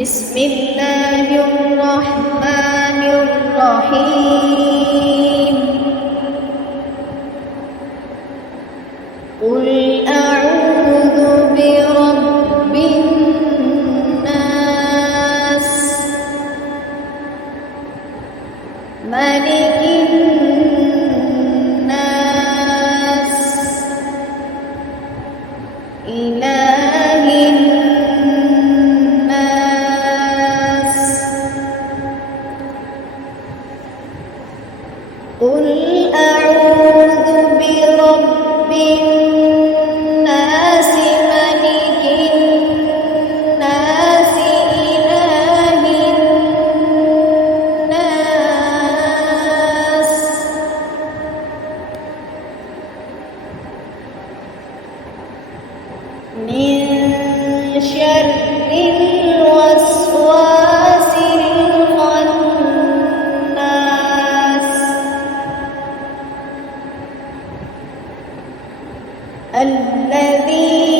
بسم الله الرحمن الرحيم قل أعوذ برب الناس ملك الناس إله الناس قل أعوذ برب الناس ملك الناس إله الناس من شر الوسواس الخناس الذي